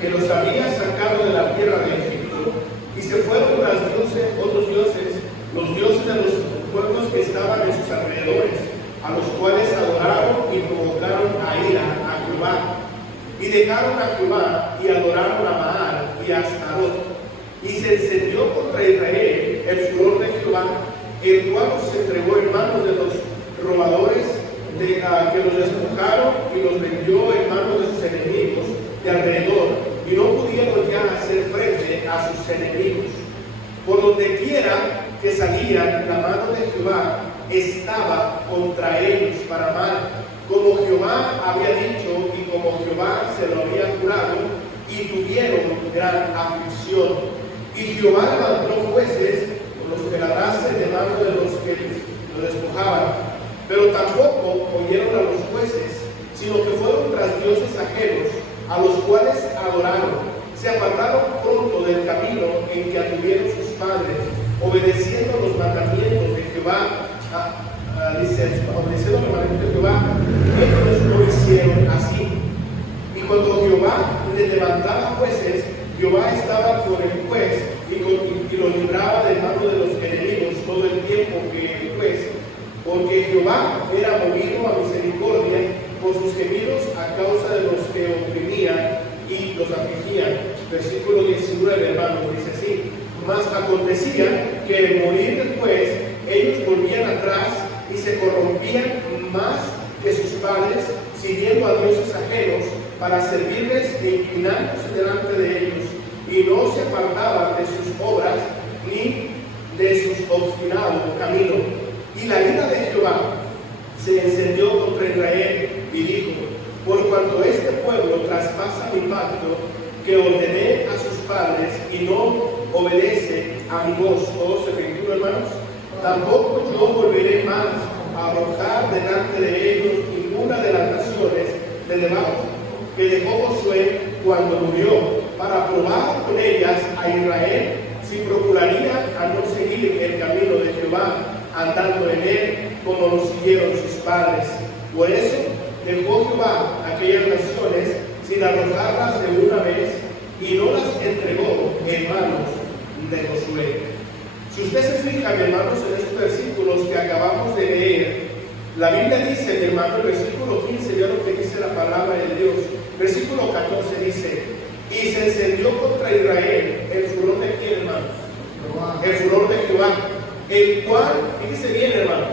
que los había sacado de la tierra de Egipto, y se fueron tras otros dioses, los dioses de los pueblos que estaban en sus alrededores, a los cuales adoraron y provocaron a ira a Jehová. Y dejaron a Jehová y adoraron a Baal y a Astarot. Y se encendió contra Israel el furor de Jehová, el cual los entregó en manos de los robadores que los despojaron y los vendió en manos de sus enemigos de alrededor, y no pudieron ya hacer frente a sus enemigos. Por donde quiera que salían, la mano de Jehová estaba contra ellos para mal, como Jehová había dicho y como Jehová se lo había jurado, y tuvieron gran aflicción. Y Jehová levantó jueces por los que labrasen de mano de los que lo despojaban. Pero tampoco oyeron a los jueces, sino que fueron tras dioses ajenos, a los cuales adoraron. Se apartaron pronto del camino en que anduvieron sus padres, obedeciendo los mandamientos de Jehová. Obedeciendo los mandamientos de Jehová, ellos no hicieron así. Y cuando Jehová les levantaba jueces, Jehová estaba con el juez y lo libraba de mano de los enemigos todo el tiempo que el juez, porque Jehová era movido a misericordia por sus gemidos a causa de los que oprimían y los afligían. Versículo 19, hermanos, dice así: mas acontecía que al morir del juez, ellos volvían atrás y se corrompían más que sus padres, sirviendo a dioses ajenos para servirles e inclinándose delante de ellos, y no se apartaban de sus obras ni de sus obstinados caminos. Y la ira de Jehová se encendió contra Israel y dijo: por cuanto este pueblo traspasa mi pacto que ordené a sus padres y no obedece a mi voz. Todos se ven, hermanos. Tampoco yo volveré más a arrojar delante de ellos ninguna de las naciones de debajo que dejó Josué cuando murió, para probar con ellas a Israel si procuraría a no seguir el camino de Jehová, andando en él como lo siguieron sus padres. Por eso dejó Jehová aquellas naciones sin arrojarlas de una vez, y no las entregó en manos de Josué. Si usted se fija, mi hermanos, en estos versículos que acabamos de leer, la Biblia dice, mi hermano, el versículo 15, ya lo que dice la palabra de Dios. Versículo 14 dice: y se encendió contra Israel el furor de quién, hermanos, el furor de Jehová, el cual, fíjese bien, hermano,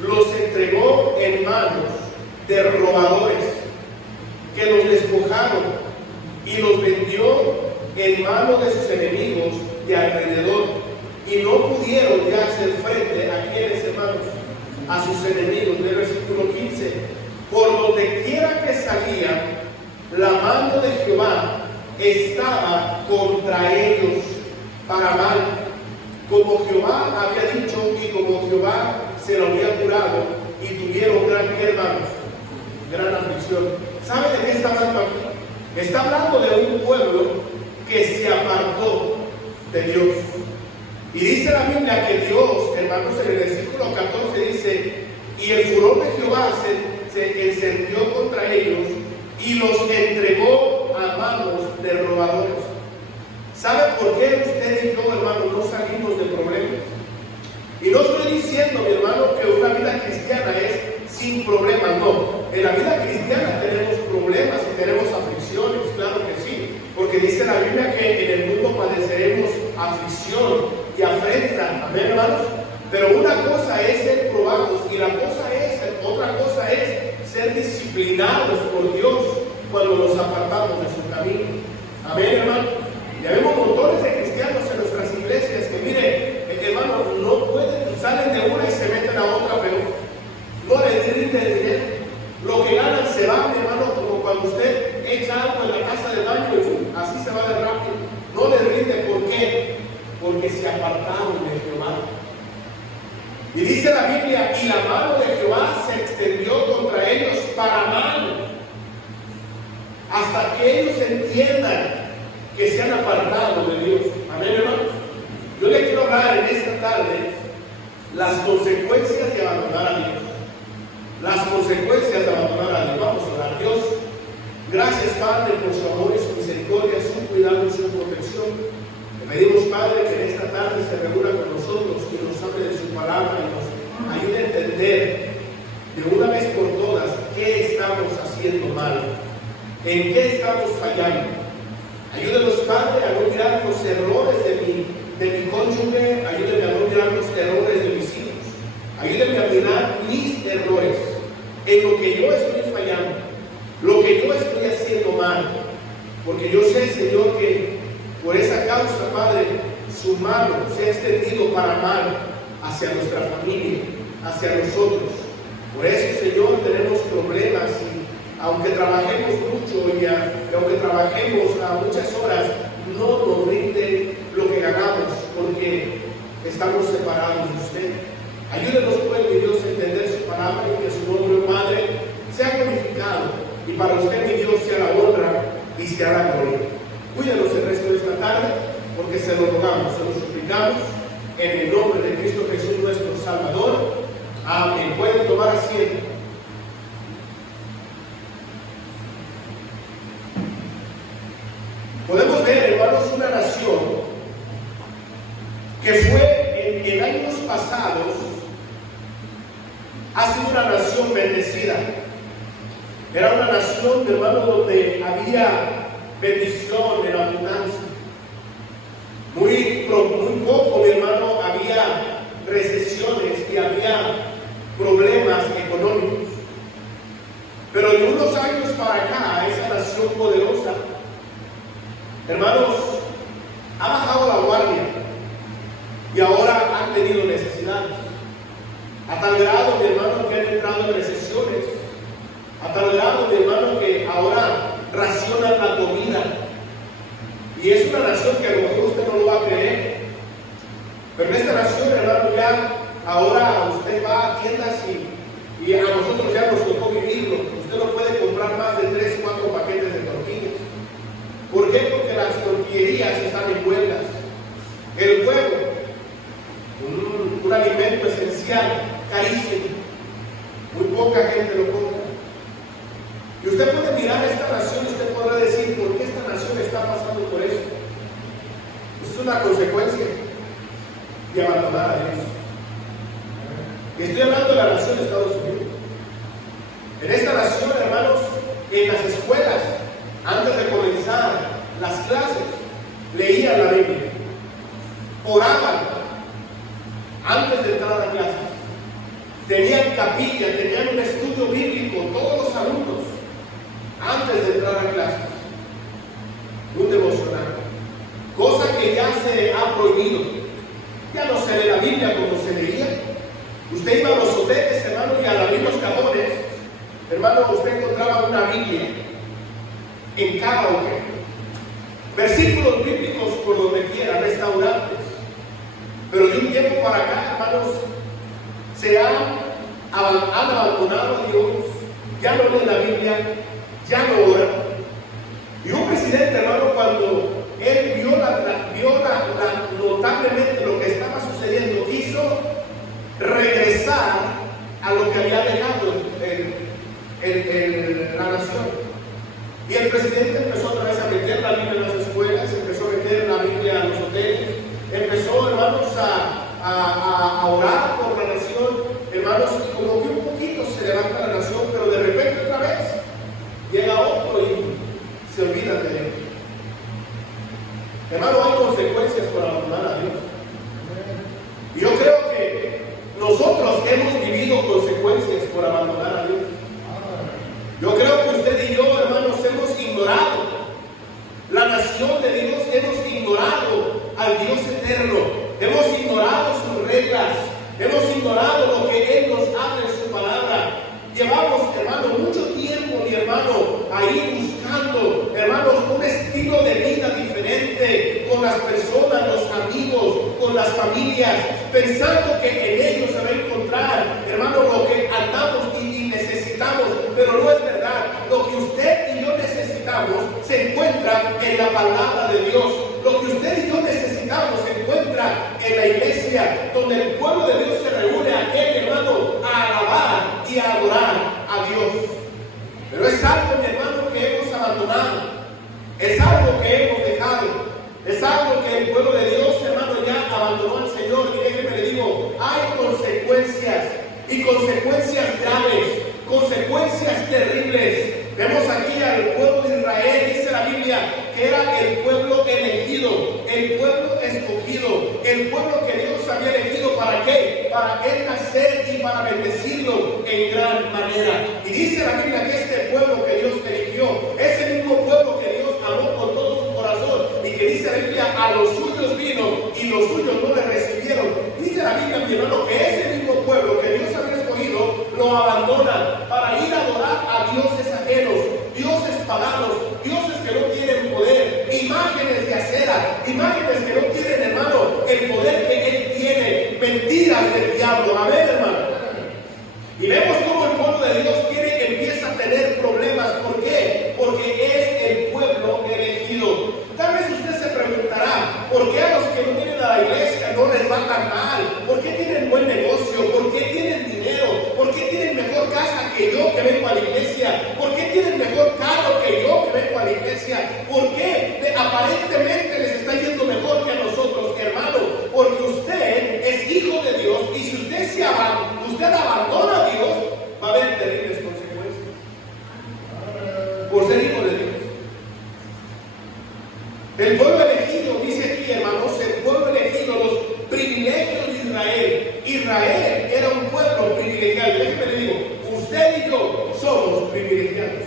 los entregó en manos de robadores que los despojaron y los vendió en manos de sus enemigos de alrededor, y no pudieron ya hacer frente a quienes, hermanos, a sus enemigos. Del versículo 15: por donde quiera que salían, la mano de Jehová estaba contra ellos para mal, como Jehová había dicho y como Jehová se lo había jurado, y tuvieron gran, hermanos, gran aflicción. ¿Sabe de qué está hablando aquí? Está hablando de un pueblo que se apartó de Dios. Y dice la Biblia que Dios, hermanos, en el versículo 14 dice: y el furor de Jehová se encendió contra ellos y los entregó a manos de robadores. ¿Sabe por qué usted y yo, hermano, no salimos de problemas? Y no estoy diciendo, mi hermano, que una vida cristiana es sin problemas, no. En la vida cristiana tenemos problemas y tenemos aflicciones, claro que sí, porque dice la Biblia que en el mundo padeceremos aflicción y afrenta, amén, hermanos. Pero una cosa es ser probados y otra cosa es ser disciplinados por Dios cuando nos apartamos de su camino, amén, hermano. Ya vemos montones de cristianos en nuestras iglesias que, mire, hermano, no pueden, salen de una y se meten a otra, pero no les rinde el dinero. Lo que ganan se va, mi hermano, como cuando usted echa algo en la casa de baño y así se va de rápido. No les rinde. ¿Por qué? Porque se apartaron de Jehová. Y dice la Biblia: y la mano de Jehová se extendió contra ellos para mal, hasta que ellos entiendan que se han apartado de Dios. Amén, hermanos. Yo le quiero hablar en esta tarde las consecuencias de abandonar a Dios. Las consecuencias de abandonar a Dios. Vamos a orar. Dios, gracias, Padre, por su amor y su misericordia, su servicio. Le pedimos, Padre, que en esta tarde se reúna con nosotros, que nos hable de su palabra y nos ayude a entender de una vez por todas qué estamos haciendo mal, en qué estamos fallando. Ayúdenos, Padre, a no mirar los errores de mi cónyuge, ayúdeme a no mirar los errores de mis hijos, ayúdeme a mirar mis errores, en lo que yo estoy fallando, lo que yo estoy haciendo mal, porque yo sé, Señor, que por esa causa, Padre, su mano se ha extendido para mal hacia nuestra familia, hacia nosotros. Por eso, Señor, tenemos problemas y aunque trabajemos mucho y aunque trabajemos a muchas horas, no nos rinde lo que ganamos porque estamos separados de usted. Ayúdenos, pues, mi Dios, a entender su palabra y que su nombre, Padre, sea glorificado. Y para usted, mi Dios, sea la honra y sea la gloria. Cuídanos el resto de esta tarde, porque se lo rogamos, se lo suplicamos, en el nombre de Cristo Jesús, nuestro Salvador. Amén. Pueden tomar asiento. Podemos ver, hermanos, una nación que fue en años pasados, ha sido una nación bendecida. Era una nación, hermanos, donde había bendición en abundancia. Muy poco, mi hermano, había recesiones y había problemas económicos. Pero de unos años para acá, esa nación poderosa, hermanos, ha bajado la guardia y ahora han tenido necesidades. A tal grado, mi hermano, que han entrado en recesiones. A tal grado, mi hermano, que ahora racionan la comida. Y es una nación que a lo mejor usted no lo va a creer. Pero en esta nación, hermano, ya ahora usted va a tiendas y a nosotros ya nos tocó vivirlo. Usted no puede comprar más de 3 o 4 paquetes de tortillas. ¿Por qué? Porque las tortillerías están en huelgas. El huevo, un alimento esencial, carísimo. Muy poca gente lo compra. Y usted puede mirar a esta nación y usted podrá decir, ¿por qué esta nación está pasando por eso? Es una consecuencia de abandonar a Dios. Y estoy hablando de la nación de Estados Unidos. En esta nación, hermanos, en las escuelas, antes de comenzar las clases, leían la Biblia, oraban antes de entrar a clases, tenían capilla, tenían un estudio bíblico, todos los alumnos, antes de entrar a clases, un devocional, cosa que ya se ha prohibido. Ya no se lee la Biblia como se leía. Usted iba a los hoteles, hermano, y al abrir los cajones, hermano, usted encontraba una Biblia en cada hotel. Versículos bíblicos por donde quiera, restaurantes. Pero de un tiempo para acá, hermanos, se han abandonado a Dios, ya no leen la Biblia, ya no oran. Y un presidente, hermano, cuando él vio notablemente lo que estaba sucediendo, quiso regresar a lo que había dejado la nación. Y el presidente empezó otra vez a meter la Biblia en las escuelas, empezó a meter la Biblia en los hoteles, empezó, hermanos, a orar por la nación, hermanos, y como que un poquito se levanta la nación, pero de repente otra vez llega otro y se olvida de él. Hermano, hay consecuencias por abandonar a Dios. Y yo creo que nosotros hemos vivido consecuencias por abandonar a Dios. Yo creo que usted y yo, hermanos, hemos ignorado la nación de Dios, hemos ignorado al Dios eterno, hemos ignorado sus reglas, hemos ignorado lo que Él nos habla en su palabra. Llevamos, hermano, mucho tiempo, mi hermano, ahí buscando, hermanos, un estilo de vida diferente con las personas, los amigos, con las familias, pensando que en ellos se va a encontrar, hermano, lo que andamos y necesitamos, pero no es verdad. Lo que usted y yo necesitamos se encuentra en la palabra de Dios. Lo que usted y yo necesitamos se encuentra en la iglesia, donde el pueblo de Dios se reúne aquel, hermano, a alabar y a adorar a Dios. Pero es algo, mi hermano, que hemos abandonado, es algo que hemos dejado. Es algo que el pueblo de Dios, hermano, ya abandonó al Señor. Y déjeme le digo, hay consecuencias, y consecuencias graves, consecuencias terribles. Vemos aquí al pueblo de Israel, dice la Biblia, que era el pueblo elegido, el pueblo escogido, el pueblo que Dios había elegido. ¿Para qué? Para él nacer y para bendecirlo en gran manera. Y dice la Biblia que este pueblo que Dios eligió, ese mismo pueblo que Dios amó con todo su corazón, y que dice la Biblia, a los suyos vino y los suyos no le recibieron. Dice la Biblia, mi hermano, que ese mismo pueblo que Dios había escogido lo abandona para ir a adorar a dioses ajenos, dioses paganos, dioses que no tienen poder, imágenes de acera, imágenes que no tienen, hermano, el poder que él tiene, mentiras del diablo. Amén, hermano. Y vemos cómo el pueblo de Dios empieza a tener problemas. ¿Por qué? Porque es el pueblo elegido. Tal vez usted se preguntará, ¿por qué a los que no vienen a la iglesia no les va tan mal? ¿Por qué tienen buen negocio? ¿Por qué tienen dinero? ¿Por qué tienen mejor casa que yo que vengo a la iglesia? ¿Por qué tienen mejor carro que yo que vengo a la iglesia? ¿Por qué aparentemente les está yendo mejor que a nosotros, hermano? Porque usted es hijo de Dios, y si usted abandona a Dios, va a haber terribles consecuencias por ser hijo de Dios. El pueblo elegido, dice aquí, hermanos, el pueblo elegido, los privilegios de Israel. Israel era un pueblo privilegiado. Déjeme le digo, usted y yo somos privilegiados.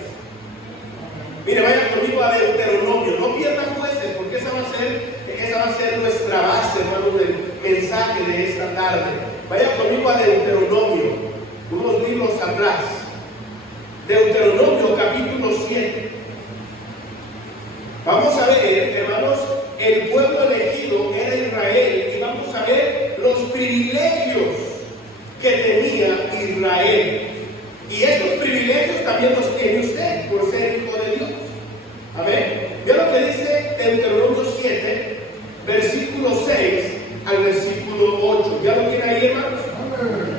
Mire, vaya conmigo a Deuteronomio. No pierda Jueces, porque esa va a ser nuestra base, hermano, del mensaje de esta tarde. Vaya conmigo a Deuteronomio, unos libros atrás. Deuteronomio capítulo 7. Vamos a ver, hermanos, el pueblo elegido era Israel, y vamos a ver los privilegios que tenía Israel. Y esos privilegios también los tiene usted por ser hijo de Dios. Amén. Vea lo que dice Deuteronomio 7, versículo 6 al versículo 8. ¿Ya lo tiene ahí, hermanos?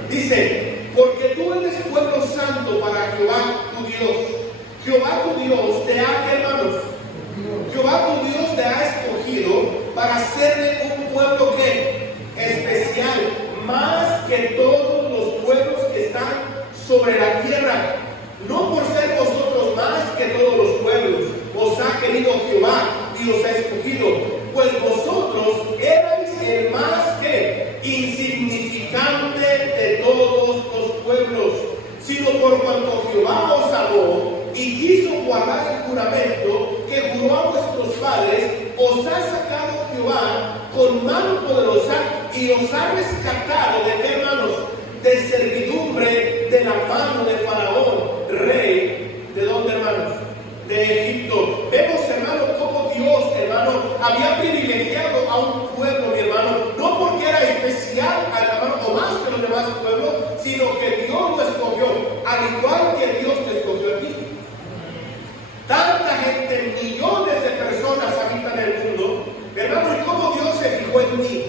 Dice: porque tú eres pueblo santo para Jehová tu Dios. Jehová tu Dios te ha, hermanos, Jehová tu Dios te ha escogido para serle un pueblo que especial, más que todos los pueblos que están sobre la tierra. No por ser vosotros más que todos los pueblos, os ha querido Jehová y os ha escogido, pues vosotros erais el más que insignificante de todos los pueblos, sino por cuanto Jehová os amó y quiso guardar el juramento que juró a vuestros padres, os ha sacado Jehová con mano poderosa y os ha rescatado de qué, hermanos, de servidumbre de la mano de Faraón, rey, ¿de dónde, hermanos? De Egipto. Vemos, hermano, cómo Dios, hermano, había privilegiado a un pueblo, mi hermano, no porque era especial, hermano, o más que los demás pueblos, sino que Dios lo escogió, al igual que Dios te escogió a ti. Tanta gente, millones de personas habitan el mundo, hermano, y cómo Dios se fijó en ti,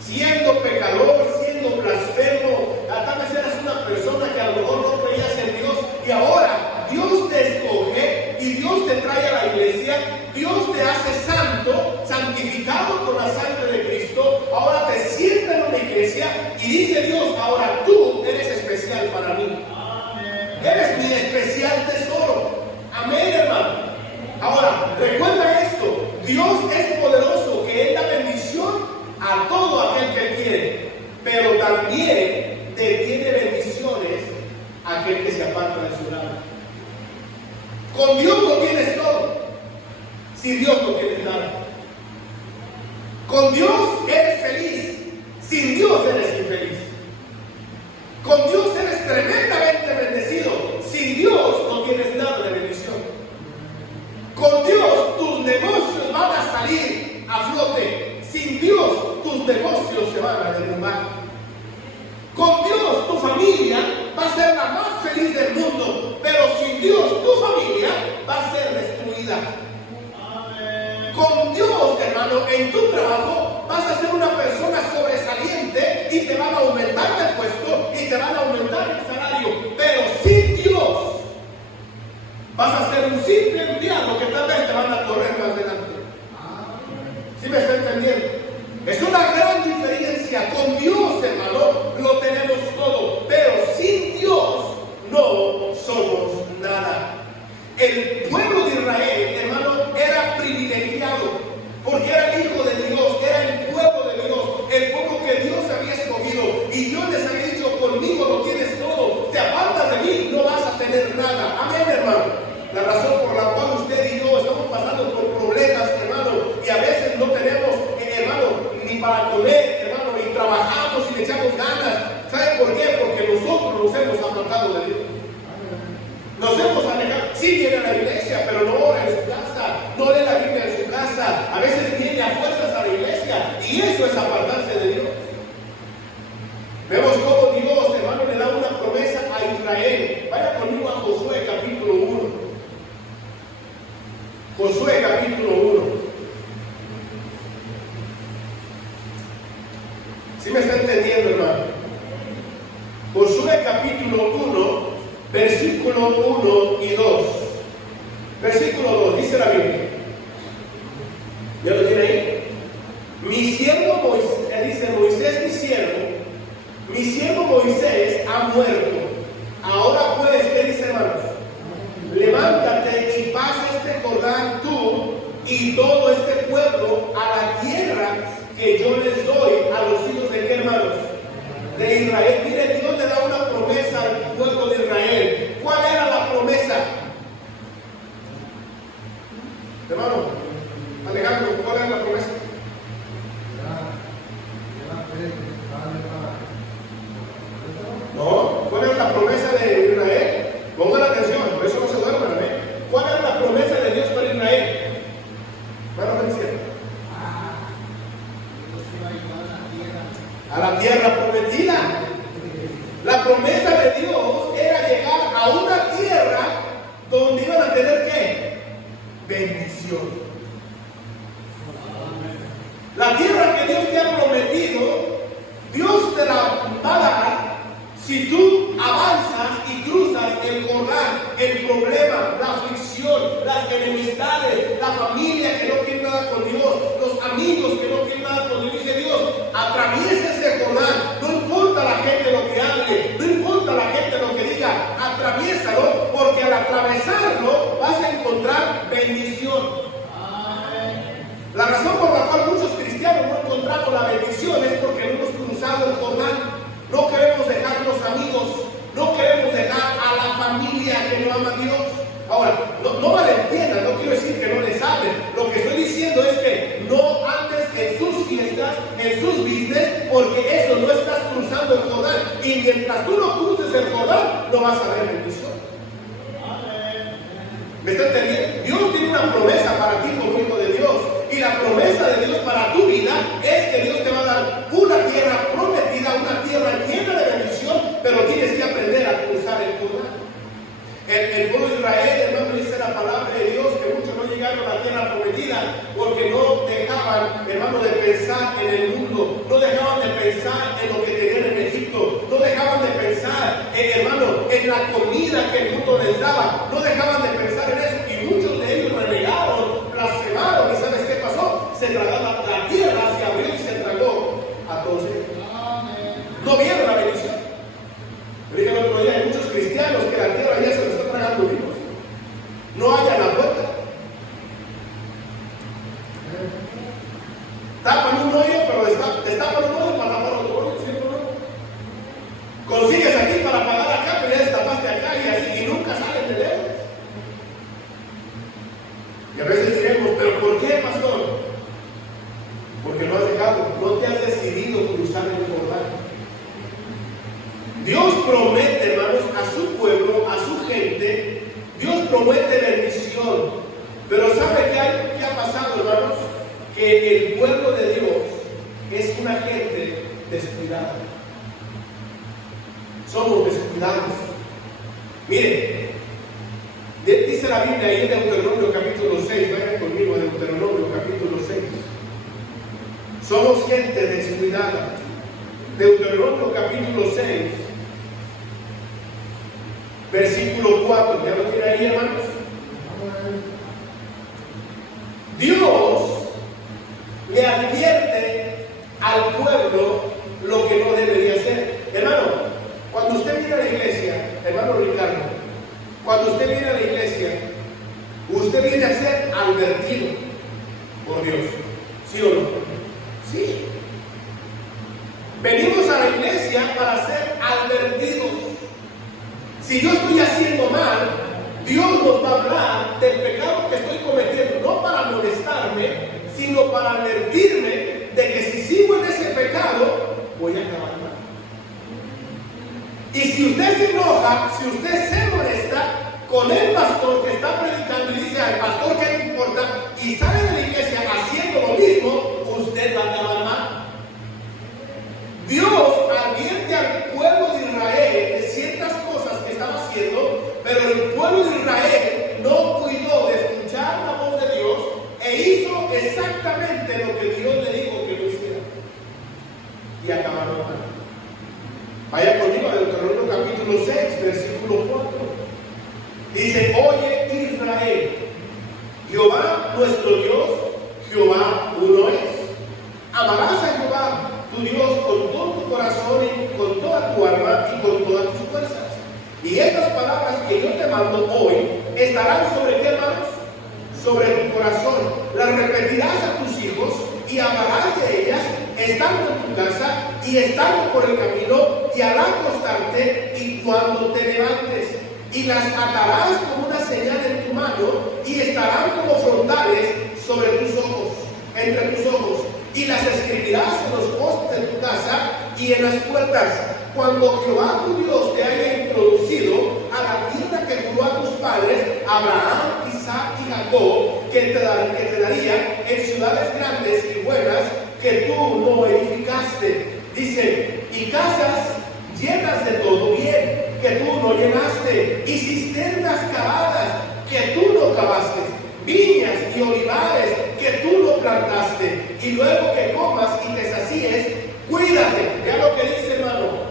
siendo pecador, siendo blasfemo, tal vez eras una persona que a lo mejor no creías en Dios, y ahora Dios te escoge y Dios te trae a la iglesia, Dios te hace santo, santificado por la sangre de Cristo, ahora te sienta en una iglesia y dice Dios, ahora tú eres especial para mí. Amén. Eres mi especial tesoro. Amén, hermano. Ahora, recuerda esto, Dios es poderoso, que Él da bendición a todo aquel que quiere, pero también detiene bendiciones a aquel que se aparta de su lado. Con Dios lo tienes todo, sin Dios no tienes nada. Con Dios eres feliz, sin Dios eres infeliz. Con Dios eres tremendamente bendecido, sin Dios no tienes nada de bendición. Con Dios tus negocios van a salir a flote, sin Dios tus negocios se van a derrumbar. Con Dios tu familia va a ser la más feliz del mundo, pero sin Dios tu familia va a ser destruida. Amén. Con Dios, hermano, en tu trabajo vas a ser una persona sobresaliente y te van a aumentar el puesto y te van a aumentar el salario, pero sin Dios vas a ser un simple empleado que tal vez te van a correr más adelante. sí viene a la iglesia, pero no ora en su casa, no lee la Biblia en su casa, a veces viene a fuerzas a la iglesia, y eso es apartarse de Dios. Vemos cómo Dios, hermano, le da una promesa a Israel. Vaya conmigo a Josué capítulo 1. Josué capítulo 1. ¿Sí me está entendiendo, hermano? Josué capítulo 1, versículo 1 y 2. Versículo 2, dice la Biblia. ¿Ya lo tiene ahí? Mi siervo Moisés, dice Moisés, mi siervo Moisés ha muerto. Ahora pues, ¿qué dice, hermanos? Levántate y pasa este Jordán tú y todo este pueblo a la tierra que yo les doy a los hijos de qué, hermanos, de Israel. Mire, Dios le da una promesa al pueblo de Israel. ¿Cuál era la promesa? Hermano Alejandro, ¿cuál era la promesa? No, ¿cuál era la promesa de Israel? Pongan atención, por eso no se duerman, ¿eh? ¿Cuál era la promesa de Dios para Israel? Bueno, a la tierra prometida. La promesa de Dios era llegar a una tierra donde iban a tener ¿qué? Bendición. La tierra que Dios te ha prometido, Dios te la va a dar si tú avanzas y cruzas el Jordán, el problema, la aflicción, las enemistades, la familia que no quiere nada con Dios, los amigos que no quieren nada con Dios. Dice Dios, atraviesa ese Jordán, no importa la gente lo que hable, no importa la gente lo que diga, atraviésalo, porque al atravesarlo vas a encontrar bendición. La razón por la cual muchos cristianos no encontramos la bendición es porque no hemos cruzado el Jordán. No queremos dejar los amigos, no queremos dejar a la familia que no ama a Dios. Ahora, no malentiendan, no quiero decir que no les hablen. Lo que estoy diciendo es que no andes en sus fiestas, en sus business, porque eso no estás cruzando el Jordán. Y mientras tú no cruces el Jordán, no vas a ver bendición. ¿Me está entendiendo? Dios tiene una promesa para ti como hijo de Dios. Y la promesa de Dios para tu vida es que Dios te va a dar una tierra prometida, una tierra llena de bendición, pero tienes que aprender a cruzar el Jordán. El pueblo de Israel, hermano, dice la palabra de Dios que muchos no llegaron a la tierra prometida porque no dejaban, hermano, de pensar en el mundo, no dejaban de pensar en lo que tenían en Egipto, no dejaban de pensar, hermano, en la comida que el mundo les daba, no dejaban de pensar en eso, y muchos de ellos renegaron, blasfemaron, y ¿sabes qué pasó? Se tragaba la tierra, se abrió y se tragó a todos ellos. No vieron la bendición. Le dije el otro día, hay muchos cristianos que la tierra ya se les está tragando vivos. No hallan la puerta. Tapan un hoyo, pero destapan un hoyo para tapar otro hoyo, ¿sí o no? Consigues aquí para pagar acá, pero ya destapaste acá y así, y nunca salen de lejos. Y a veces diremos, ¿pero por qué, pastor? Porque no has dejado, no te has decidido cruzar el Jordán. Dios promete, hermanos, a su pueblo, a su gente, Dios promete bendición. Pero ¿sabe qué ha pasado, hermanos? Que el pueblo de Dios es una gente descuidada. Somos descuidados. Mire, dice la Biblia ahí en Deuteronomio capítulo 6, vayan conmigo a Deuteronomio capítulo 6. Somos gente descuidada. Deuteronomio capítulo 6. Versículo 4, ¿ya lo tiene ahí, hermanos? Dios le advierte al pueblo lo que no debería hacer. Hermano, cuando usted viene a la iglesia, hermano Ricardo, cuando usted viene a la iglesia, usted viene a ser advertido por Dios. ¿Sí o no? Sí. Venimos a la iglesia para ser advertidos. Si yo estoy haciendo mal, Dios nos va a hablar del pecado que estoy cometiendo, no para molestarme, sino para advertirme de que si sigo en ese pecado, voy a acabar mal. Y si usted se enoja, si usted se molesta, con el pastor que está predicando y dice al pastor que le importa y sale de la iglesia haciendo lo mismo, usted va a acabar mal. Dios advierte al pueblo de Israel de ciertas cosas que estaba haciendo, pero el pueblo de Israel no cuidó de escuchar la voz de Dios e hizo exactamente lo que Dios le dijo que lo hiciera. Y acabaron mal. Vaya conmigo a Deuteronomio capítulo 6, versículo 4. Dice: oye Israel, Jehová nuestro Dios, Jehová uno es. Amarás a Jehová tu Dios con todo tu corazón y con toda tu alma y con todas tus fuerzas. Y estas palabras que yo te mando hoy estarán sobre qué, hermanos? Sobre tu corazón. Las repetirás a tus hijos y hablarás de ellas estando en tu casa y estando por el camino y al acostarte y cuando te levantes. Y las atarás como una señal en tu mano y estarán como frontales sobre tus ojos, entre tus ojos. Y las escribirás en los postes de tu casa y en las puertas. Cuando Jehová tu Dios te haya introducido a la tierra que juró a tus padres, Abraham, Isaac y Jacob, que te daría en ciudades grandes y buenas que tú no edificaste. Dice: y casas llenas de todo bien, que tú no llenaste, y cisternas cavadas, que tú no cavaste, viñas y olivares, que tú no plantaste, y luego que comas y te sacíes, cuídate. Vea lo que dice, hermano: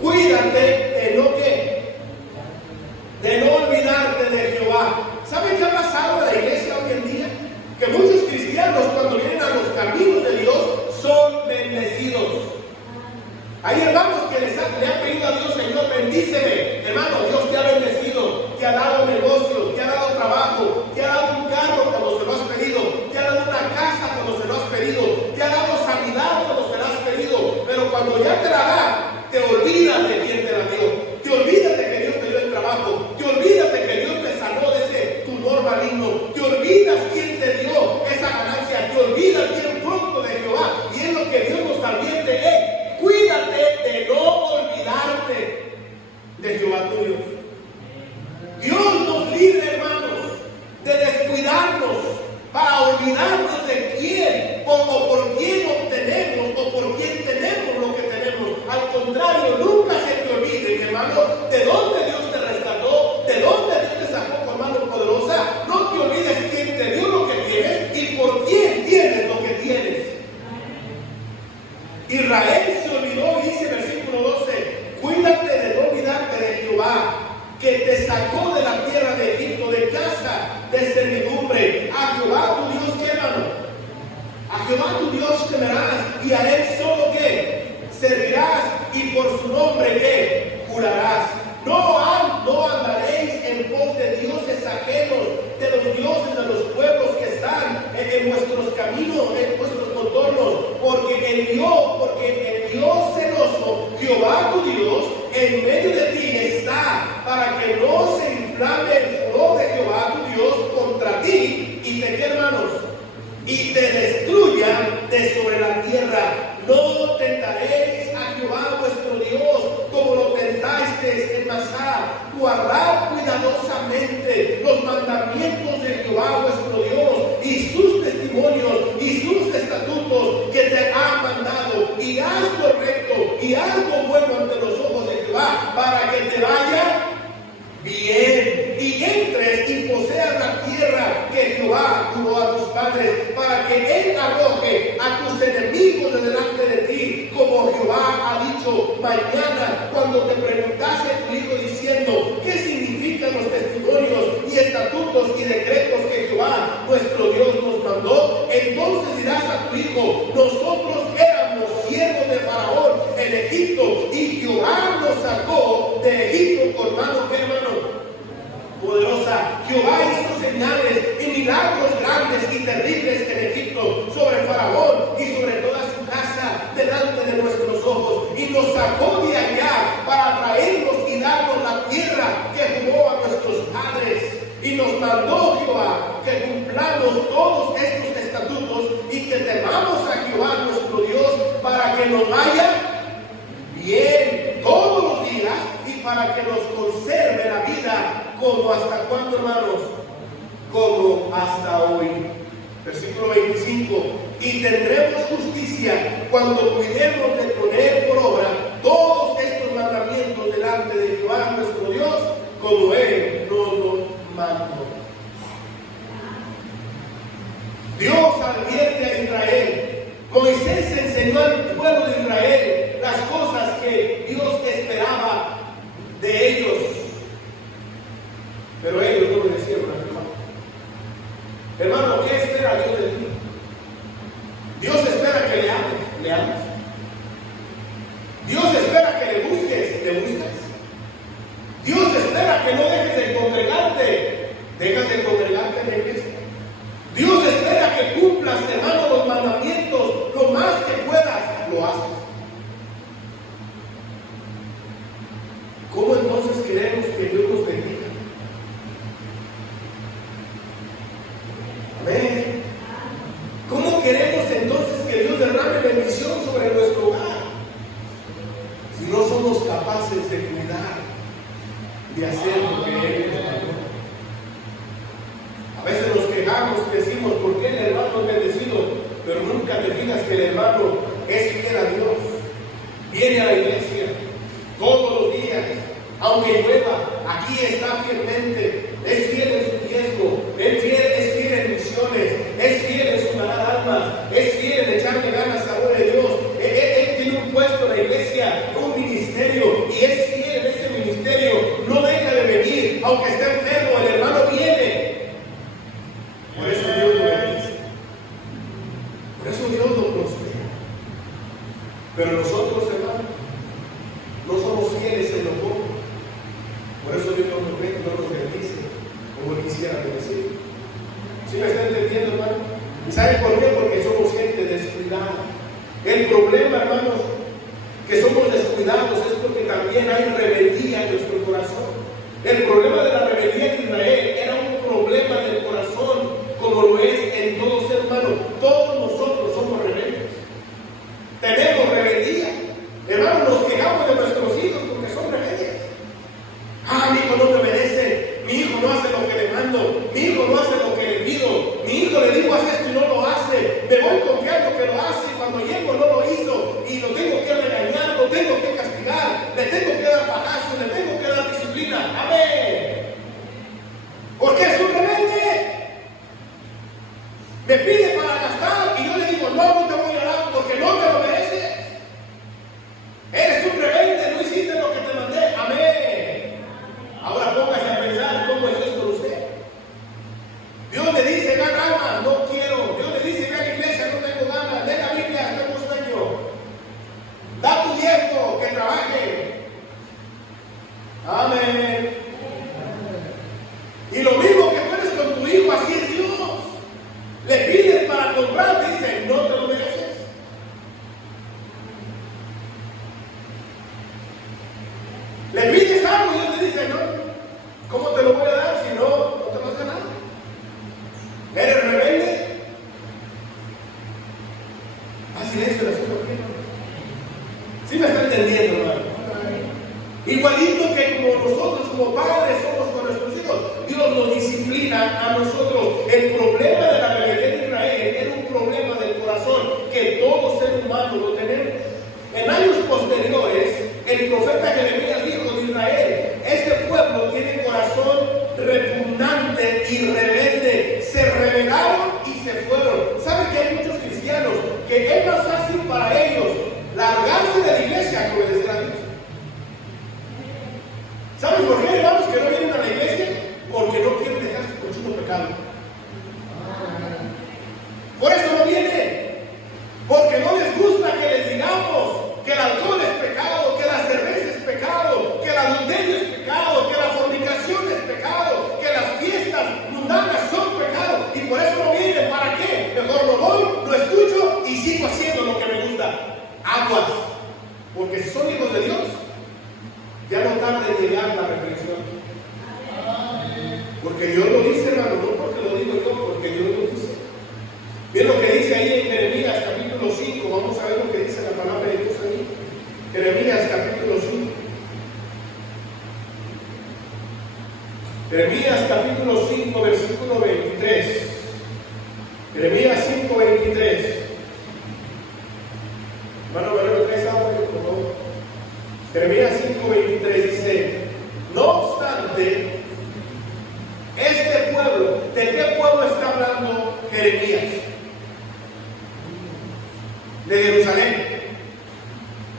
cuídate de no que, de no olvidarte de Jehová. ¿Saben qué ha pasado en la iglesia hoy en día? Que muchos cristianos, cuando vienen a los caminos de Dios, son bendecidos. Hay hermanos que le han pedido a Dios: Señor, bendíceme. Hermano, Dios te ha bendecido, te ha dado negocio, te ha dado trabajo, te ha dado un carro cuando se lo has pedido, te ha dado una casa cuando se lo has pedido, te ha dado sanidad cuando se lo has pedido. Pero cuando ya te la da, te olvidas de quién te la dio, te olvidas de que Dios te dio el trabajo, te olvidas de que Dios te sanó de ese tumor maligno, te olvidas quién te dio esa ganancia, te olvidas bien pronto de Jehová. Y es lo que Dios nos advierte: cuídate de no olvidarte de Jehová tu Dios. Dios nos libre, hermanos, de descuidarnos para olvidarnos de quién o por quién obtenemos o por quién tenemos lo que tenemos. Al contrario, nunca se te olvide, mi hermano, de dónde Dios te rescató, de dónde Dios te sacó con mano poderosa. No te olvides quién te dio lo que tienes y por quién tienes lo que tienes. Israel se olvidó, dice versículo 12: cuídate de no olvidarte de Jehová, que te sacó de la tierra de Egipto, de casa de servidumbre. A Jehová tu Dios, ¿qué, hermano? A Jehová tu Dios temerás, y a él solo que servirás, y por su nombre que jurarás. No andaréis en pos de dioses ajenos, de los dioses de los pueblos que están en vuestros caminos, en vuestros contornos, porque el Dios celoso, Jehová tu Dios, en medio de ti está, para que no se inflame el furor de Jehová tu Dios contra ti, y te, hermanos, y te destruya de sobre la tierra. No tentaréis a Jehová vuestro Dios como lo tentasteis en Masá. Guardad cuidadosamente los mandamientos de Jehová vuestro Dios y sus testimonios y sus estatutos que te han mandado, y haz lo recto y haz lo bueno ante los ojos de Jehová, para que te vaya bien y entres y poseas la tierra que Jehová juró a tus padres, para que él arroje a tus enemigos de delante de ti, como Jehová ha dicho. Mañana, cuando te preguntase tu hijo diciendo: ¿qué significan los testimonios y estatutos y decretos que Jehová nuestro Dios nos mandó? Entonces dirás a tu hijo: nosotros éramos siervos de Faraón en Egipto, y Jehová nos sacó de Egipto con mano, ¿qué, hermano? Poderosa. Jehová hizo señales y milagros grandes y terribles en Egipto, sobre Faraón y sobre toda su casa, delante de nuestros ojos, y nos sacó de allá para traernos y darnos la tierra que juró a nuestros padres. Y nos mandó Jehová que cumplamos todos estos estatutos y que temamos a Jehová nuestro Dios, para que nos vaya bien todos los días y para que nos conserve la vida como hasta cuándo, hermanos, como hasta hoy. Versículo 25, y tendremos justicia cuando cuidemos de poner por obra todos estos mandamientos delante de Jehová nuestro Dios, como Él nos los mandó. Dios advierte a Israel. Moisés enseñó al pueblo de Israel las cosas que Dios esperaba de ellos, pero ellos no lo decían, hermano. Hermano, ¿qué espera Dios de ti? Dios espera que le ames. Dios espera que le busques. Dios espera que no dejes de congregarte. Dejas de congregarte en la iglesia. Dios espera que cumplas, hermano, los mandamientos, lo más que puedas, lo haces. ¿Cómo entonces queremos que Dios nos bendiga? Amén. ¿Cómo queremos entonces que Dios derrame bendición sobre nuestro hogar? Si no somos capaces de cuidar, de hacer lo que Él nos mandó. A veces nos quejamos y decimos, ¿por qué el hermano es bendecido? Pero nunca te fijas que el hermano es fiel a Dios. Viene a la iglesia todos los días, aunque llueva, aquí está fielmente. Es fiel en su diezmo, es fiel en misiones, es fiel en su ganar almas, es fiel en echarle ganas a la obra de Dios. Él tiene un puesto en la iglesia, un ministerio, y es fiel en ese ministerio. No deja de venir, aunque esté enfermo, el hermano viene. Por eso Dios lo bendice. Por eso Dios lo prospera. Pero nosotros, hermanos, no somos fieles en lo poco. Por eso Dios no nos bendice como Él quisiera bendecir. ¿Sí me está entendiendo, hermano? ¿Y sabe por qué? Porque somos gente descuidada. El problema, hermanos, que somos descuidados es porque también hay rebeldía en nuestro corazón. El problema de la rebeldía de Israel era un problema del corazón, como lo es en todos, hermanos. Todos nosotros somos rebeldes. Tenemos rebeldía. Hermanos, nos quejamos de nuestros hijos porque son rebeldes. Mi hijo no me obedece. Mi hijo no hace lo que le mando. Mi hijo no hace lo que le pido. Mi hijo le digo haz esto y no lo hace. Me voy confiando que lo hace. Cuando llego no lo hizo. Y lo tengo que regañar, lo tengo que castigar. Le tengo que dar pagazos, le tengo que dar disciplina. Amén. Porque es un rebelde. Me pide para gastar y yo le digo, no te voy a dar porque no me lo mereces. Eres un rebelde, no hiciste lo que te mandé. Amén. Ahora póngase a pensar cómo es Dios con usted. Dios le dice, gana almas, no quiero. Dios le dice, ve a la iglesia, no tengo ganas. Lee la Biblia, tengo sueño. Da tu diezmo, que trabaje. Amén. Y lo mismo que tú eres con tu hijo, así es Dios. Le pides para comprar, te dice, no te lo mereces. Le pides algo y Dios te dice, no, ¿cómo te lo voy a dar si no te vas a ganar? ¿Eres rebelde? Haz silencio de asunto. ¿Sí me está entendiendo, hermano? Igualito que como nosotros, como padres, somos con nuestros hijos, Dios nos disciplina a nosotros. El problema de la rebelión de Israel era un problema del corazón que todo ser humano lo tenemos. En años posteriores, el profeta Jeremías dijo de Israel, este pueblo tiene corazón repugnante y rebelde. Se rebelaron y se fueron. ¿Sabe que hay muchos cristianos que es más fácil para ellos largarse de la iglesia que obedecer a Dios? ¿Saben por qué, hermanos, que no vienen a la iglesia? Porque no quieren dejar su consumo pecado. Por eso no vienen. Porque no les gusta que les digamos que el alcohol es pecado, que la cerveza es pecado, que el adulterio es pecado, que la fornicación es pecado, que las fiestas mundanas son pecado. Y por eso no vienen. ¿Para qué? Mejor no voy, lo escucho y sigo haciendo lo que me gusta. Aguas. Porque si son hijos de Dios, ya no tarda en llegar la reflexión. Porque Dios lo dice, hermano, no porque lo digo yo, porque Dios lo dice. Miren lo que dice ahí en Jeremías capítulo 5. Vamos a ver lo que dice la palabra de Dios ahí. Jeremías capítulo 5. Jeremías capítulo 5, versículo 23. Jeremías 5, 23. Hermano, ¿lo traes agua, por favor? Jeremías 5, 23 dice: no obstante, este pueblo, ¿de qué pueblo está hablando Jeremías? De Jerusalén.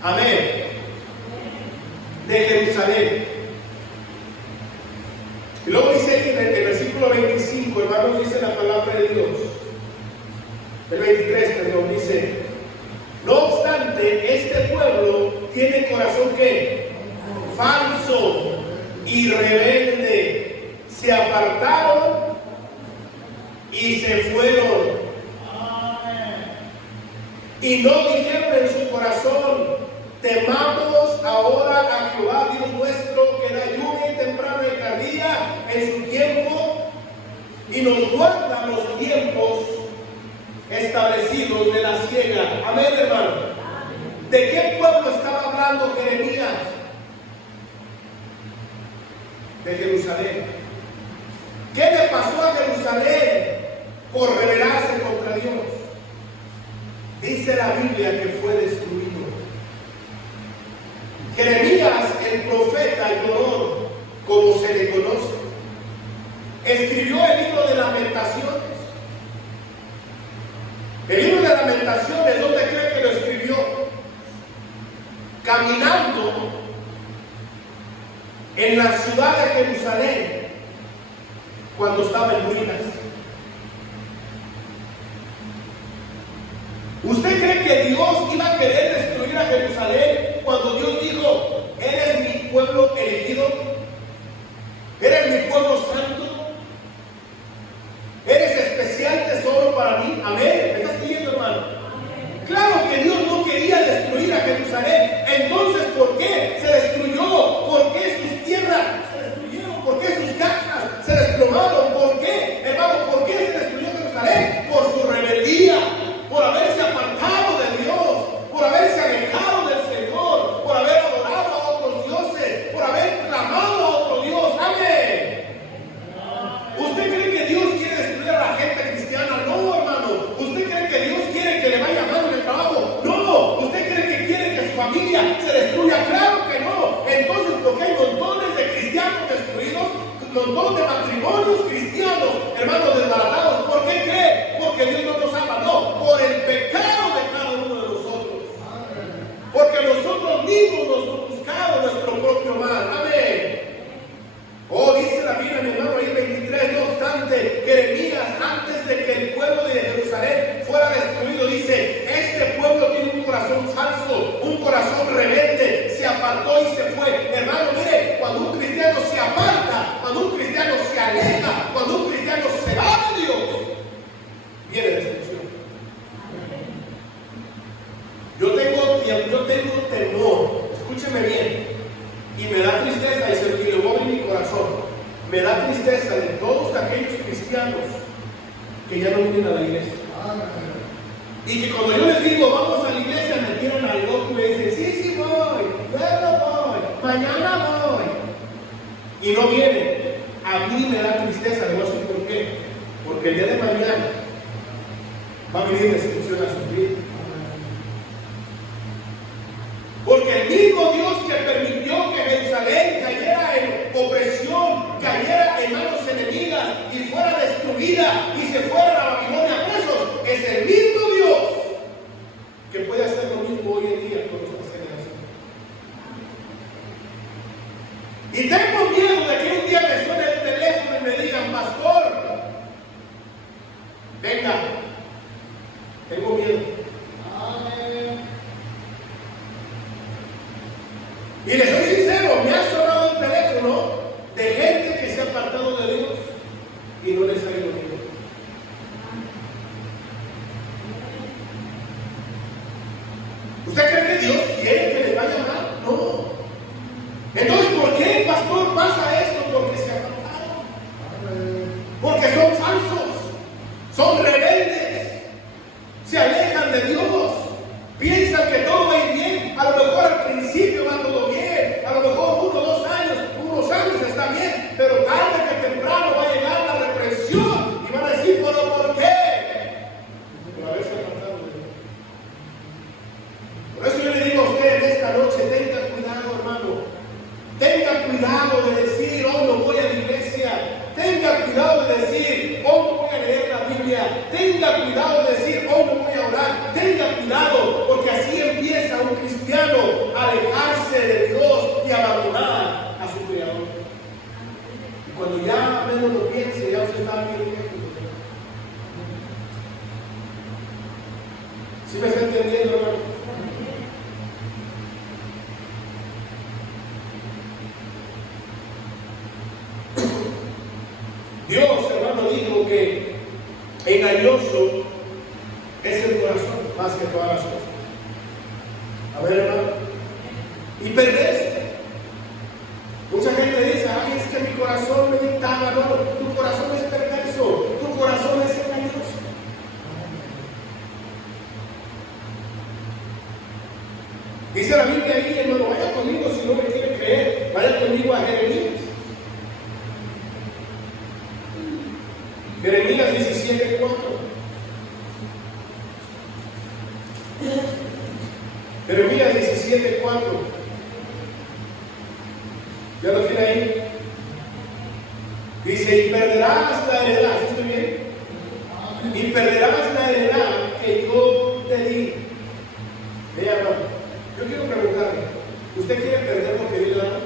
Amén. De Jerusalén. Y luego dice en el versículo 25, hermanos, dice la palabra de Dios. El 23, perdón, dice: no obstante, este pueblo tiene corazón ¿qué? Falso y rebelde. Se apartaron y se fueron. Y no dijeron en su corazón: temamos ahora a Jehová Dios nuestro, que da lluvia y temprana y tardía en su tiempo, y nos guarda los tiempos establecidos de la siega. Amén, hermano. ¿De qué pueblo estaba hablando Jeremías? De Jerusalén. ¿Qué le pasó a Jerusalén por rebelarse contra Dios? Dice la Biblia que fue destruido. Jeremías, el profeta, el llorón, como se le conoce, escribió el libro de Lamentaciones. El libro de Lamentaciones, ¿dónde cree que lo escribió? Caminando en la ciudad de Jerusalén, cuando estaba en ruinas. ¿Usted cree que Dios iba a querer destruir a Jerusalén cuando Dios dijo: eres mi pueblo elegido, eres mi pueblo santo, eres especial tesoro para mí? Amén. ¿Me estás siguiendo, hermano? Claro que Dios no quería destruir a Jerusalén. Entonces, ¿por qué se destruyó? ¿Por qué sus tierras se destruyeron? ¿Por qué sus casas se desplomaron? ¿Por qué, hermano? ¿Por qué se destruyó Jerusalén? Por su rebeldía, por haberse apartado de Dios, por haberse alejado del Señor, por haber adorado a otros dioses, por haber clamado a otro Dios. Amén. ¿Usted cree que Dios quiere destruir a la gente cristiana? No, hermano. ¿Usted cree que Dios quiere que le vaya mal en el trabajo? No. ¿Usted cree que quiere que su familia se destruya? Claro que no. Entonces, ¿por qué hay montones de cristianos destruidos? Montones de matrimonios cristianos, hermanos, desbaratados. ¿Por qué cree? Porque Dios no nos ama. No, por el pecado de cada uno de nosotros. Porque nosotros mismos nos hemos buscado nuestro propio mal. Amén. Oh, dice la Biblia, mi hermano, ahí 23, no obstante, Jeremías, antes de que el pueblo de Jerusalén fuera destruido, dice: este pueblo tiene un corazón falso, un corazón rebelde, se apartó y se fue. Hermano, mire, cuando un cristiano se aparta, cuando un cristiano se aleja, cuando un cristiano se va de Dios, viene destrucción. Yo tengo temor, escúcheme bien, y me da tristeza, y lo pongo en mi corazón, me da tristeza de todos aquellos cristianos que ya no vienen a la iglesia. Y que cuando yo les digo: vamos a la iglesia, me tiran al loco y me dicen: sí, voy, luego voy, mañana voy. Y no vienen. A mí me da tristeza, le voy a decir por qué. Porque el día de mañana va a venir destrucción a sus vidas. Porque el mismo Dios que permitió que Jerusalén cayera en opresión, cayera en manos enemigas y fuera destruida y se fuera a Babilonia presos, es el mismo Dios que puede hacer lo mismo hoy en día con nuestras generaciones. Y tengo miedo de que un día me suene el teléfono y me digan: pastor, venga. Tengo miedo. Y les soy sincero, me ha sonado el teléfono de gente que se ha apartado de Dios y no les ha ido bien. ¿Usted cree que Dios quiere que les vaya mal? No. Entonces, ¿por qué, pastor, pasa esto? Porque se apartaron. Porque son falsos, son rebeldes, se alejan de Dios, piensan que todo va a ir bien. A lo mejor al principio va todo bien, a lo mejor unos años está bien, pero tarde que esta noche, tenga cuidado, hermano. Tenga cuidado de decir, oh, no voy a la iglesia. Tenga cuidado de decir, oh, no voy a leer la Biblia. Tenga cuidado de decir, oh, no voy a orar. Tenga cuidado, porque así empieza un cristiano a alejarse de Dios y abandonar a su Creador. Y cuando ya menos lo piense, ya usted está bien lejos. ¿Sí me está entendiendo, hermano? Dios, hermano, dijo que engañoso es el corazón más que todas las cosas. A ver, hermano. Y perverso. Mucha gente dice, ay, es que mi corazón me dictaba. No, tu corazón es perverso, tu corazón es engañoso. Dice la Biblia ahí, hermano, vaya conmigo si no me quiere creer, vaya conmigo a Jeremías. Jeremías 17:4. Jeremías 17:4. ¿Ya lo tiene ahí? Dice, y perderás la heredad. ¿Estoy bien? Y perderás la heredad que yo te di. Vea, hermano, yo quiero preguntarle, ¿usted quiere perder lo que Dios le da?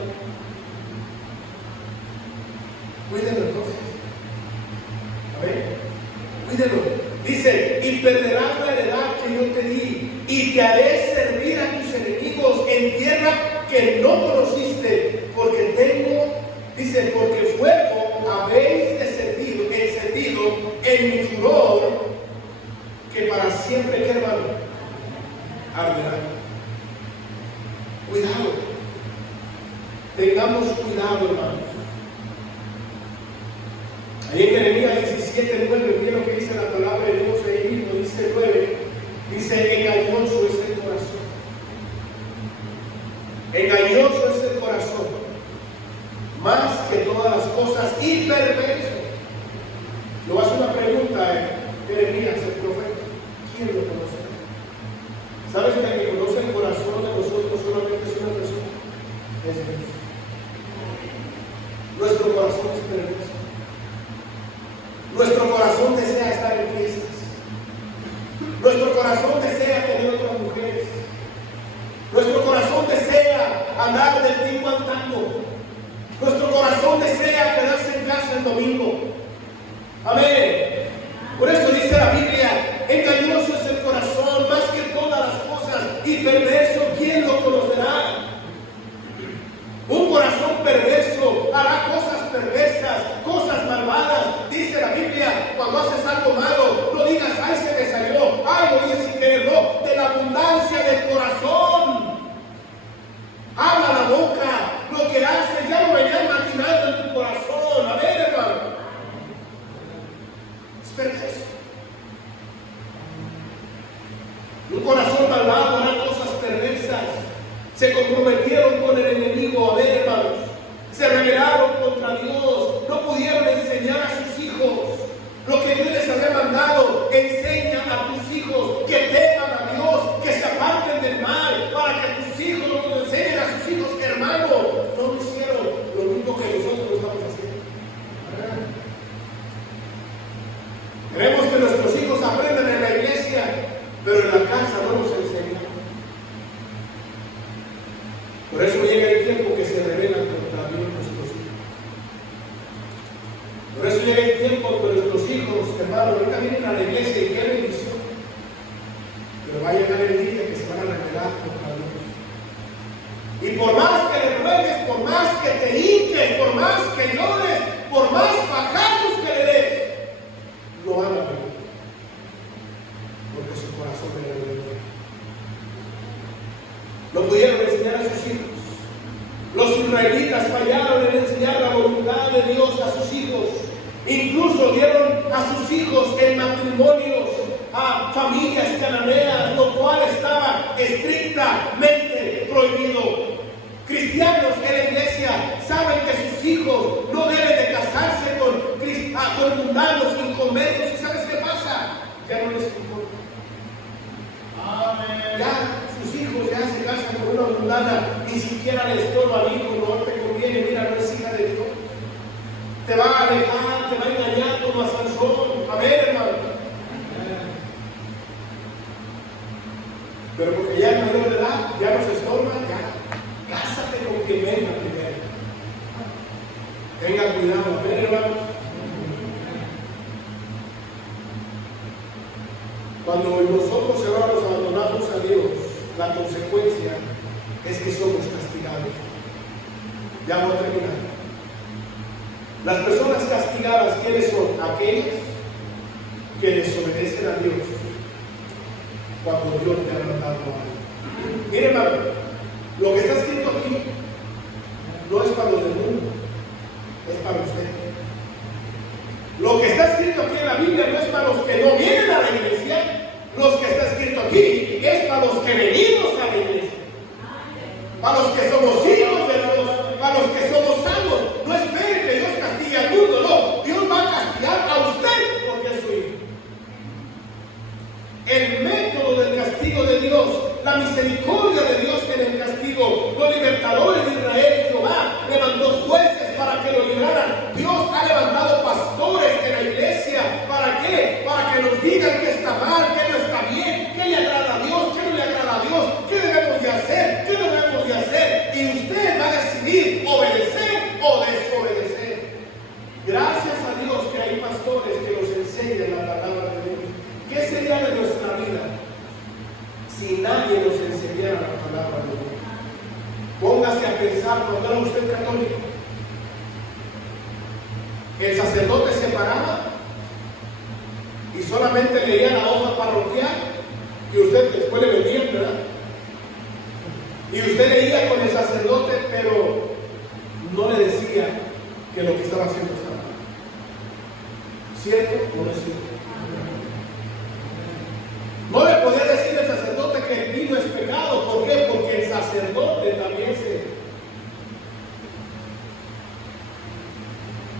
Cuídenlo entonces. Cuídelo. Dice, y perderás la heredad que yo te di, y te haré servir a tus enemigos en tierra que no conociste, porque tengo, dice, porque fuego habéis encendido en mi furor, que para siempre, ¿qué, hermano? Arderá. Cuidado. Tengamos cuidado, hermanos. Ahí en Jeremías 17:9, miren lo que dice la palabra de Dios ahí mismo, dice 9, dice, engañoso es el corazón. Engañoso es el corazón, más que todas las cosas, y perverso. Le voy a hacer una pregunta a Jeremías, el profeta. ¿Quién lo conoce? ¿Sabes que el que conoce el corazón de nosotros solamente es una persona? Es Dios. Nuestro corazón es perverso. Nuestro corazón desea estar en fiestas. Nuestro corazón desea tener otras mujeres. Nuestro corazón desea andar del tingo al tango. Nuestro corazón desea quedarse en casa el domingo. Amén. Por eso dice la Biblia, engañoso es el corazón más que todas las cosas, y perverso, ¿quién lo conocerá? Un corazón perverso hará cosas perversas, cosas malvadas. Dice la Biblia, cuando haces algo malo, no digas, ay, se me salió, ay, lo hice sin querer. No, de la abundancia del corazón habla la boca. Lo que haces ya lo venías maquinando en tu corazón. A ver, hermano, es perverso. Un corazón malvado hará cosas perversas. Se comprometieron con el enemigo. A ver, hermanos, se rebelaron contra Dios, no pudieron enseñar a sus hijos lo que Dios les había mandado. Enseña a tus hijos que teman a Dios, que se aparten del mal, para que tus hijos no lo enseñen a sus hijos. Hermano, no lo hicieron, lo mismo que nosotros lo estamos haciendo. Queremos que nuestros hijos aprendan en la iglesia, pero en la casa no nos enseñan. Por eso llega el tiempo que se rebelan contra Dios nuestros hijos. Por eso llega el tiempo que nuestros hijos, hermanos, ahorita vienen a la iglesia y qué bendición. Pero va a llegar el día que se van a rebelar contra Dios. Y por más que le ruegues, por más que te hinques, por más que llores, por más bajazos que le des, lo van a ver. Porque su corazón es rebelde. No pudieron enseñar a sus hijos. Los israelitas fallaron en enseñar la voluntad de Dios a sus hijos. Incluso dieron a sus hijos en matrimonios a familias cananeas, lo cual estaba estrictamente prohibido. Cristianos en la iglesia saben que sus hijos no deben de casarse con mundanos, inconversos. ¿Y sabes qué pasa? Ya no les importa. Ya sus hijos ya se casan con una mundana hermana, ni siquiera le estorba al hijo, no te conviene, mira, no es hija de Dios. Te va a alejar, te va a engañar como a Sansón. Amén, hermano. Pero porque ya es mayor de edad, ya no se estorba, ya. Cásate con quien venga primero. Tenga cuidado, amén, hermano. Cuando nosotros, hermanos, abandonamos a Dios, la consecuencia es que somos castigados. Ya voy a terminar. Las personas castigadas, ¿quiénes son? Aquellas que desobedecen a Dios cuando Dios te ha mandado algo. Mire, hermano, lo que está escrito aquí no es para los del mundo, es para usted. Lo que está escrito aquí en la Biblia no es para los que no vienen a la iglesia, lo que está escrito aquí es para los que venimos a la iglesia, para los que somos hijos de Dios, para los que somos salvos. No espere que Dios castigue al mundo, no, Dios va a castigar a usted porque es su hijo. El método del castigo de Dios, la misericordia de Dios en el castigo, los libertadores de Israel, Jehová levantó jueces para que lo libraran. Dios ha levantado pastores en la iglesia. ¿Para qué? Para que nos digan qué está mal, qué no está bien, qué le agrada a Dios, qué no le agrada a Dios, qué debemos de hacer, qué no debemos de hacer. Y usted va a decidir obedecer o desobedecer. Gracias a Dios que hay pastores que nos enseñan la palabra de Dios. ¿Qué sería de nuestra vida si nadie nos enseñara la palabra de Dios? Póngase a pensar, cuando era usted católico, el sacerdote se paraba y solamente leía la hoja parroquial que usted después le vendía, ¿verdad? Y usted leía con el sacerdote, pero no le decía que lo que estaba haciendo estaba mal. ¿Cierto o no es cierto? No le podía decir al sacerdote que el vino es pecado. ¿Por qué? Porque el sacerdote también se...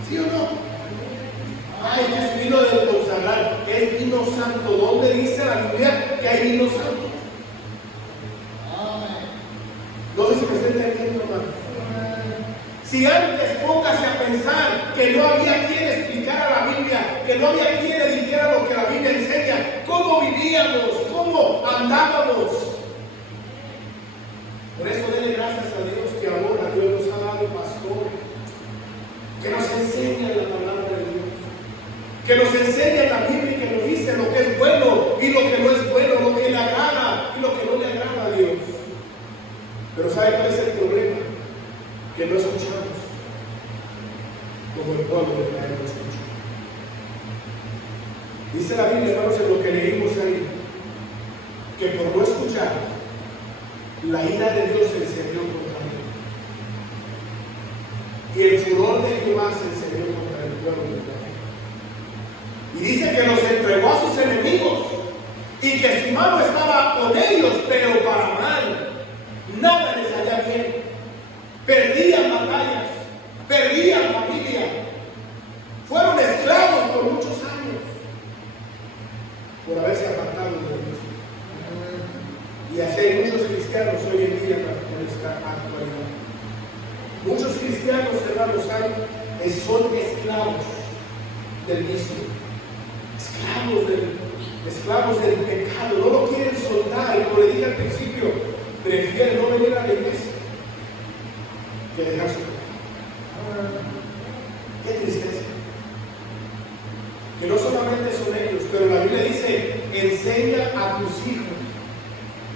¿Sí o no? Ay, es vino del consagrar, es vino santo. ¿Dónde dice la Biblia que hay vino santo? No sé si me está entendiendo, hermano. Si antes póngase a pensar que no había quien explicara la Biblia, que no había quien le dijera lo que la Biblia enseña, cómo vivíamos, cómo andábamos. Por eso denle gracias a Dios que ahora Dios nos ha dado pastores que nos enseñan la palabra de Dios, que nos enseñan la Biblia y que nos dice lo que es bueno y lo que no es bueno, lo que le agrada y lo que no le agrada a Dios. Pero ¿sabe cuál es el problema? Que no escuchamos como el pueblo de Israel no escuchó. Dice la Biblia, hermanos, en lo que leímos ahí, que por no escuchar, la ira de Dios se encendió contra él. Y el furor de Jehová se encendió contra el pueblo de Israel. Y dice que los entregó a sus enemigos y que su mano estaba con ellos, pero para mal. Nada les salía bien. Perdían batallas, perdían familia, fueron esclavos por muchos años por haberse apartado de Dios. Y así hay muchos cristianos hoy en día en esta actualidad. Muchos cristianos, hermanos, son esclavos del vicio, esclavos del pecado, no lo quieren soltar. Y como le dije al principio, prefieren no venir a la iglesia que dejar su pecado. Qué tristeza. Que no solamente son ellos, pero la Biblia dice: enseña a tus hijos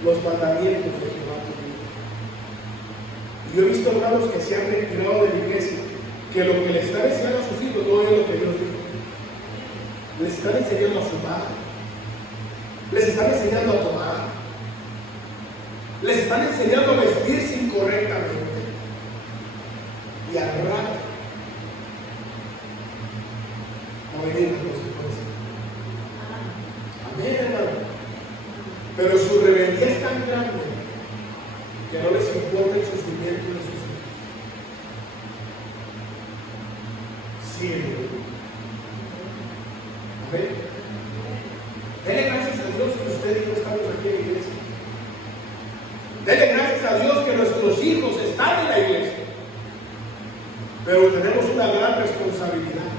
los mandamientos de Jehová tu Dios. Y yo he visto hermanos que se han retirado de la iglesia, que lo que les están enseñando a sus hijos no es lo que Dios dijo. Les están enseñando a fumar, les están enseñando a tomar, les están enseñando a vestirse incorrectamente. Y al rato a venir las consecuencias. Amén, hermano. Pero su rebeldía es tan grande que no les importa el sufrimiento de sus hijos. Siguen. Amén. Dele gracias a Dios que usted y yo estamos aquí en la iglesia. Dele gracias a Dios que nuestro la iglesia. Pero tenemos una gran responsabilidad: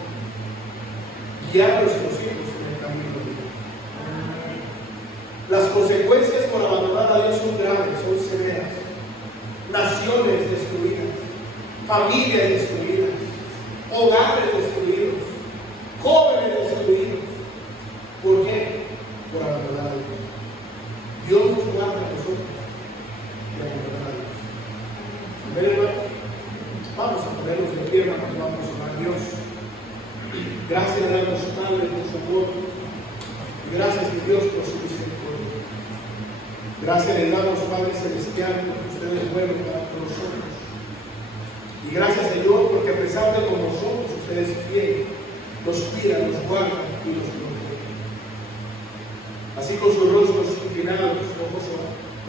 guiar a nuestros hijos en el camino de Dios. Las consecuencias por abandonar a Dios son grandes, son severas. Naciones destruidas, familias destruidas, hogares destruidos, jóvenes destruidos. ¿Por qué? Por abandonar a Dios. Dios nos guarda a nosotros de abandonar a Dios. Amén, hermano. Vamos a ponernos de pie, hermanos, vamos a orar a Dios. Gracias, Dios Padre, por su amor. Y gracias, mi Dios, por su misericordia. Gracias le damos, Padre Celestial, porque usted es bueno para nosotros. Y gracias, Señor, porque a pesar de con nosotros, usted es fiel, nos cuida, nos guarda y nos protege. Así con sus rostros inclinados,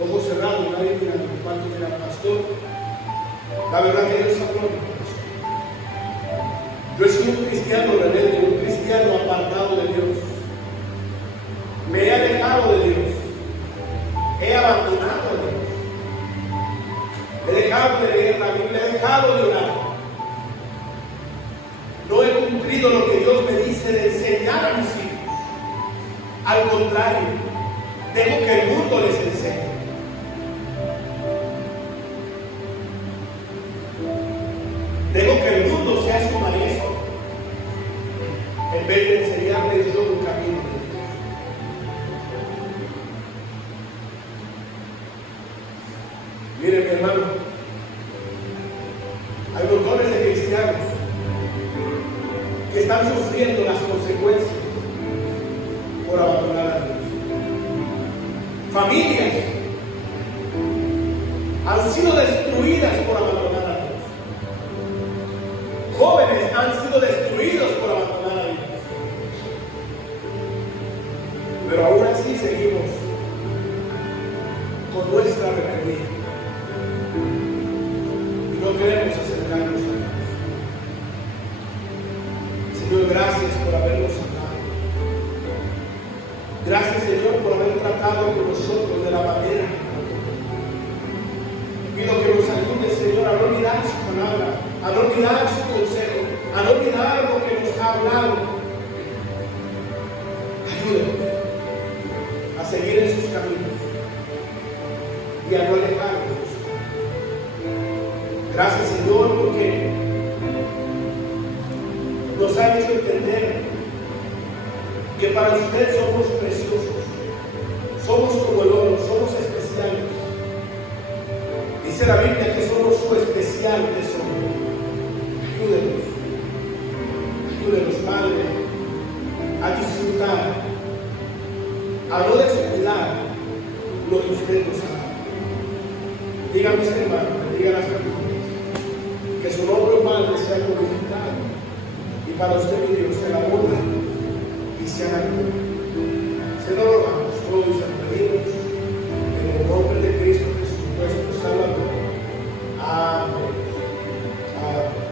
ojos cerrados, nadie mirando, cuanto mira al pastor. La verdad que Dios habló en mi corazón. Yo he sido un cristiano rebelde, un cristiano apartado de Dios. Me he alejado de Dios. He abandonado a Dios. He dejado de leer la Biblia, he dejado de orar. No he cumplido lo que Dios me dice de enseñar a mis hijos. Al contrario, dejo que el mundo les enseñe. Dejo que el mundo sea su maestro, en vez de enseñarles yo un camino de Dios. Miren, mi hermano, hay montones de cristianos que están sufriendo las consecuencias por abandonar a Dios. Familias han sido destruidas por abandonar a Dios. Jóvenes han sido destruidos por abandonar a Dios. Pero aún así seguimos con nuestra rebeldía. Y no queremos acercarnos a Dios. Señor, gracias por habernos amado. Gracias, Señor, por haber tratado con nosotros de la manera. Pido que nos ayude, Señor, a no olvidar su palabra, a no olvidar su consejo, a no olvidar lo que nos ha hablado. Ayúdenos a seguir en sus caminos y a no alejarnos. Gracias, Señor, porque nos ha hecho entender que para usted somos preciosos, somos como el oro, somos especiales. Dice la Biblia que somos su especial tesoro. Ayúdenos, Padre, a disfrutar, a no descuidar lo que usted nos ha dado. Diga a mis hermanos, diga a las familias, que su nombre, Padre, sea glorificado. Y para usted, mi Dios, sea la honra